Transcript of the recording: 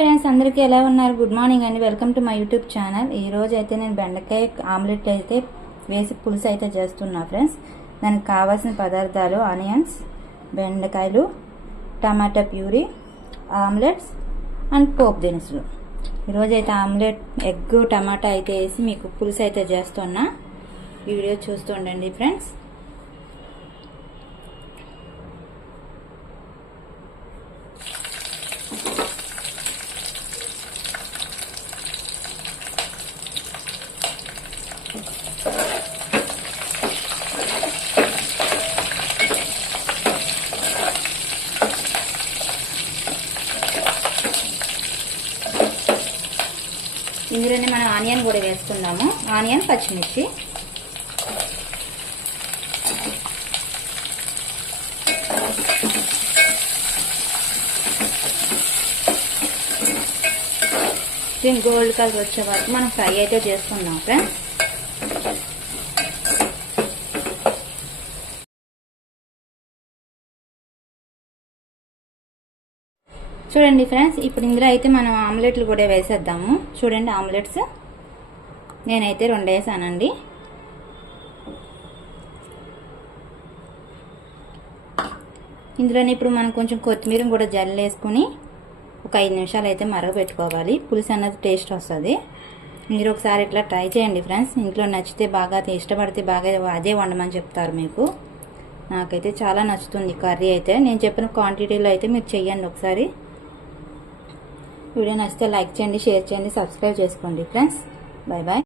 Friends, అందరికీ ఎలా ఉన్నారు? గుడ్ మార్నింగ్ అండి. Welcome to my YouTube channel. ఈ రోజు అయితే నేను బెండకాయ ఆమ్లెట్ అయితే వేసి పులుసు అయితే చేస్తున్నా ఫ్రెండ్స్. దానికి కావాల్సిన పదార్థాలు ఆనియన్స్, బెండకాయలు, టమాటా ప్యూరీ, ఆమ్లెట్స్ అండ్ పోపు దినుసులు. ఈరోజు అయితే ఆమ్లెట్, ఎగ్, టమాటా అయితే వేసి మీకు పులుసు అయితే చేస్తున్నా. ఈ వీడియో చూస్తూ ఉండండి ఫ్రెండ్స్. ఇందులోనే మనం ఆనియన్ కూడా వేసుకుందాము. ఆనియన్, పచ్చిమిర్చి, దీని గోల్డ్ కలర్ వచ్చే వరకు మనం ఫ్రై అయితే చేసుకుందాం ఫ్రెండ్స్. చూడండి ఫ్రెండ్స్, ఇప్పుడు ఇందులో అయితే మనం ఆమ్లెట్లు కూడా వేసేద్దాము. చూడండి, ఆమ్లెట్స్ నేనైతే 2 వేసానండి. ఇందులోనే ఇప్పుడు మనం కొంచెం కొత్తిమీర కూడా జల్లేసుకుని ఒక 5 నిమిషాలు అయితే మరగబెట్టుకోవాలి. పులుసు అన్నది టేస్ట్ వస్తుంది. మీరు ఒకసారి ఇట్లా ట్రై చేయండి ఫ్రెండ్స్. ఇంట్లో నచ్చితే బాగా, ఇష్టపడితే బాగా అదే వండమని చెప్తారు మీకు. నాకైతే చాలా నచ్చుతుంది కర్రీ అయితే. నేను చెప్పిన క్వాంటిటీలో అయితే మీరు చెయ్యండి ఒకసారి. వీడియో నచ్చితే లైక్ చేయండి, షేర్ చేయండి, సబ్స్క్రైబ్ చేసుకోండి ఫ్రెండ్స్. Bye bye.